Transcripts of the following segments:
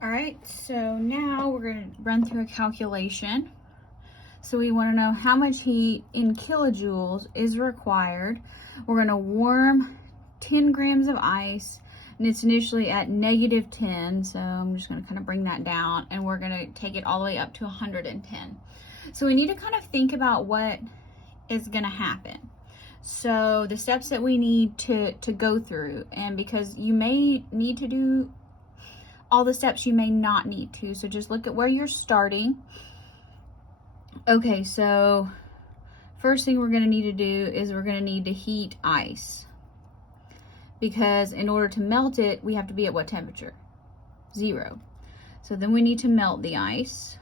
All right, so now we're going to run through a calculation. So we want to know how much heat in kilojoules is required. We're going to warm 10 grams of ice, and it's initially at -10, so I'm just going to kind of bring that down, and we're going to take it all the way up to 110. So we need to kind of think about what is going to happen. So the steps that we need to go through, and because you may need to do all the steps, you may not need to, so just look at where you're starting. Okay, so first thing we're going to need to do is we're going to need to heat ice, because in order to melt it, we have to be at what temperature? 0. So then we need to melt the ice,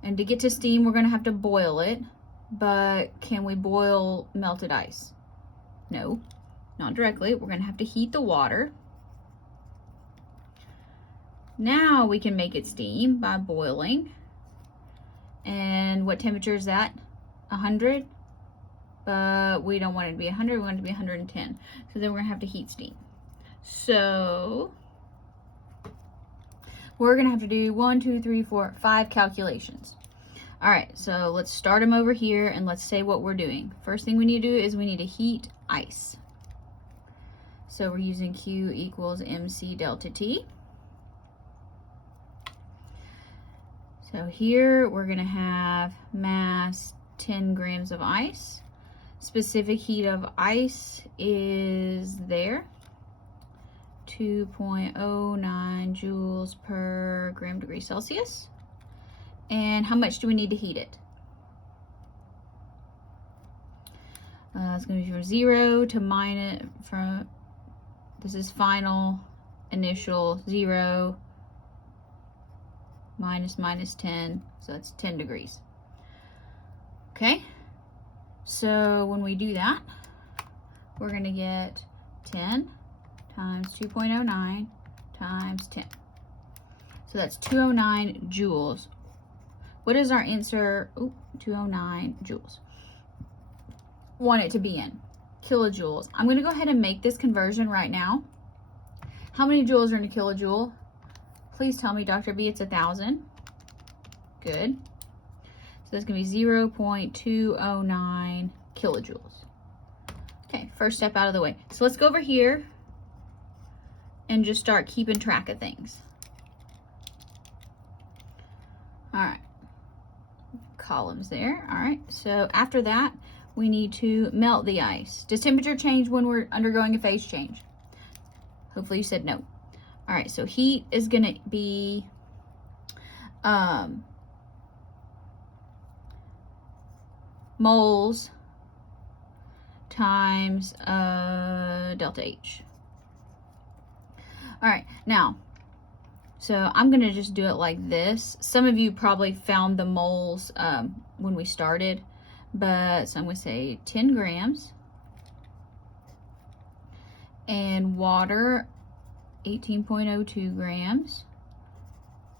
and to get to steam, we're going to have to boil it. But can we boil melted ice? No, not directly. We're going to have to heat the water. Now we can make it steam by boiling. And what temperature is that? 100? But we don't want it to be 100, we want it to be 110. So then we're going to have to heat steam. So we're going to have to do 1, 2, 3, 4, 5 calculations. All right, so let's start them over here, and let's say what we're doing. First thing we need to do is we need to heat ice. So we're using Q equals MC delta T. So here we're going to have mass 10 grams of ice. Specific heat of ice is there, 2.09 joules per gram degree Celsius. And how much do we need to heat it? It's going to be from 0 to minus, this is final, initial, 0, minus 10, so that's 10 degrees. Okay, so when we do that, we're going to get 10 times 2.09 times 10. So that's 209 joules. What is our answer? 209 joules. Want it to be in kilojoules. I'm going to go ahead and make this conversion right now. How many joules are in a kilojoule? Please tell me, Dr. B, it's 1,000. Good. So that's going to be 0.209 kilojoules. Okay, first step out of the way. So let's go over here and just start keeping track of things. All right. Columns there. All right. So after that, we need to melt the ice. Does temperature change when we're undergoing a phase change? Hopefully you said no. All right, so heat is going to be moles times delta H. All right, now, so I'm going to just do it like this. Some of you probably found the moles when we started, but so I'm going to say 10 grams. And water, 18.02 grams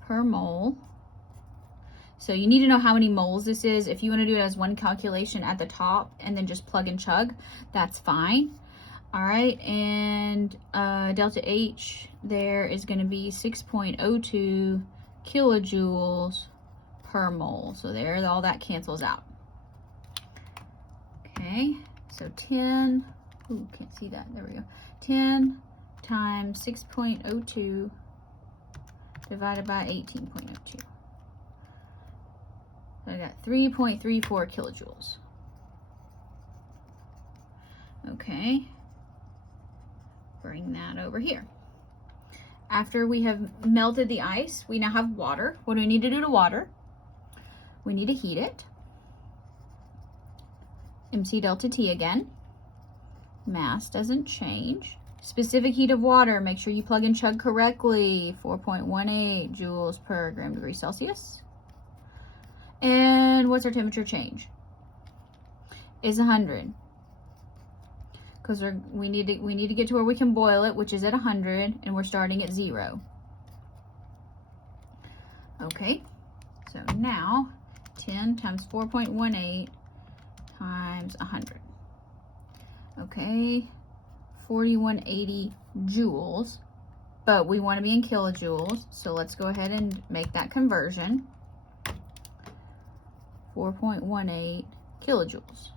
per mole. So you need to know how many moles this is. If you want to do it as one calculation at the top and then just plug and chug, that's fine. All right, and delta H there is going to be 6.02 kilojoules per mole. So there, all that cancels out. Okay, so 10, ooh, can't see that, there we go. 10 times 6.02 divided by 18.02. So I got 3.34 kilojoules. Okay, bring that over here. After we have melted the ice, we now have water. What do we need to do to water? We need to heat it. MC delta T again. Mass doesn't change. Specific heat of water, make sure you plug and chug correctly. 4.18 joules per gram degree Celsius. And what's our temperature change? Is 100. Because we need to get to where we can boil it, which is at 100, and we're starting at 0. Okay, so now 10 times 4.18 times 100. Okay, 4180 joules but we want to be in kilojoules. So let's go ahead and make that conversion. 4.18 kilojoules.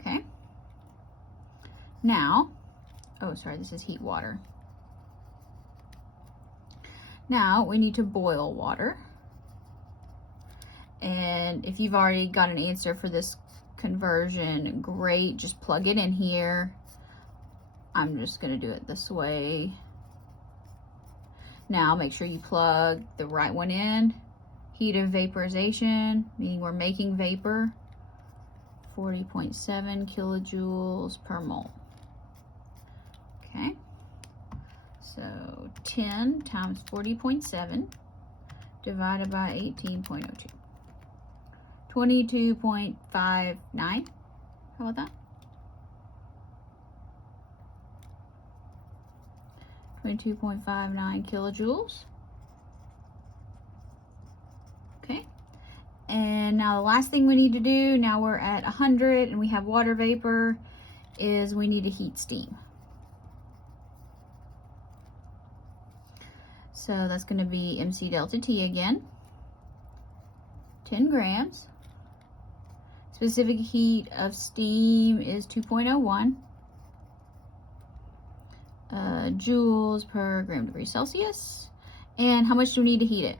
Okay. Now, oh, sorry, this is heat water. Now we need to boil water. And if you've already got an answer for this conversion, great, just plug it in here. I'm just gonna do it this way. Now make sure you plug the right one in. Heat of vaporization, meaning we're making vapor, 40.7 kilojoules per mole. Okay, so 10 times 40.7 divided by 18.02. 22.59. How about that? 22.59 kilojoules. Okay. And now the last thing we need to do, now we're at 100 and we have water vapor, is we need to heat steam. So that's going to be MC delta T again. 10 grams. Specific heat of steam is 2.01 joules per gram degree Celsius. And how much do we need to heat it?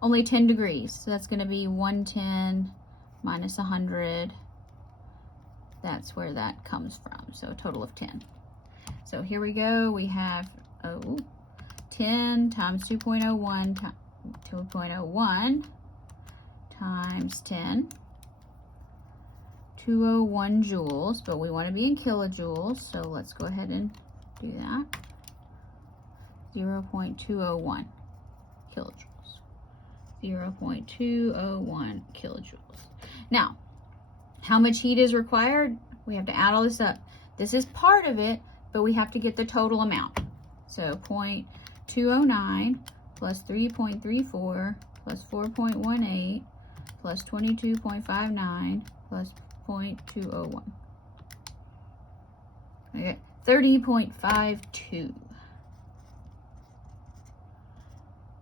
Only 10 degrees. So that's going to be 110 minus 100. That's where that comes from. So a total of 10. So here we go. We have 10 times 2.01 times 10, 201 joules, but we want to be in kilojoules, so let's go ahead and do that. 0.201 kilojoules. 0.201 kilojoules. Now, how much heat is required? We have to add all this up. This is part of it, but we have to get the total amount. So 0.209 plus 3.34 plus 4.18 plus 22.59 plus 0.201. Okay, 30.52.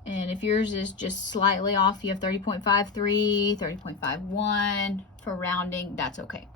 And if yours is just slightly off, you have 30.53, 30.51 for rounding, that's okay.